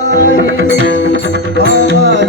Hare Hare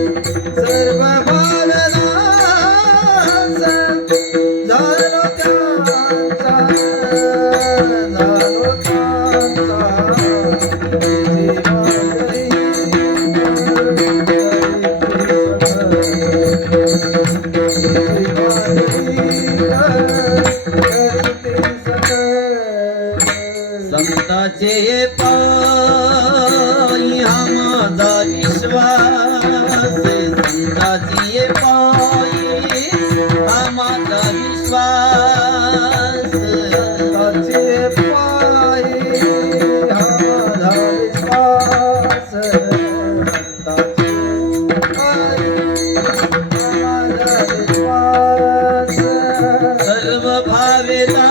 माझे पाय हा माझा विश्वास. संताचे पाय हा माझा विश्वास संताचे पाय हा विश्वास. सर्व भावेता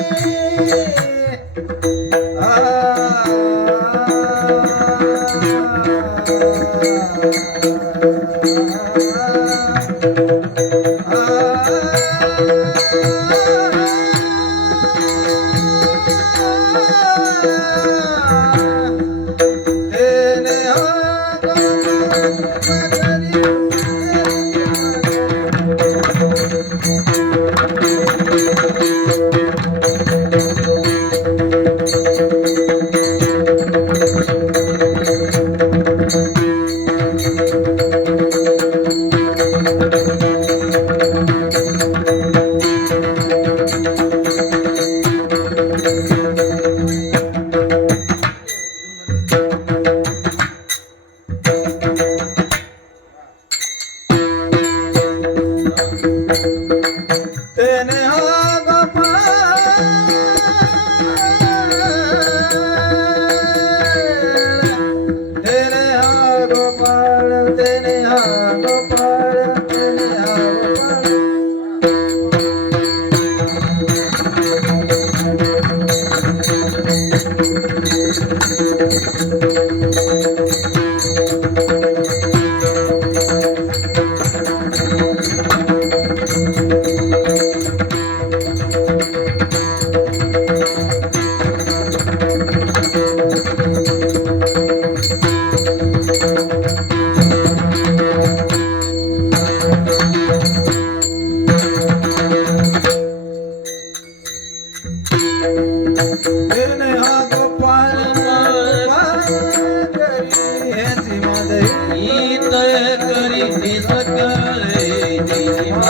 Yeah. Thank you. करी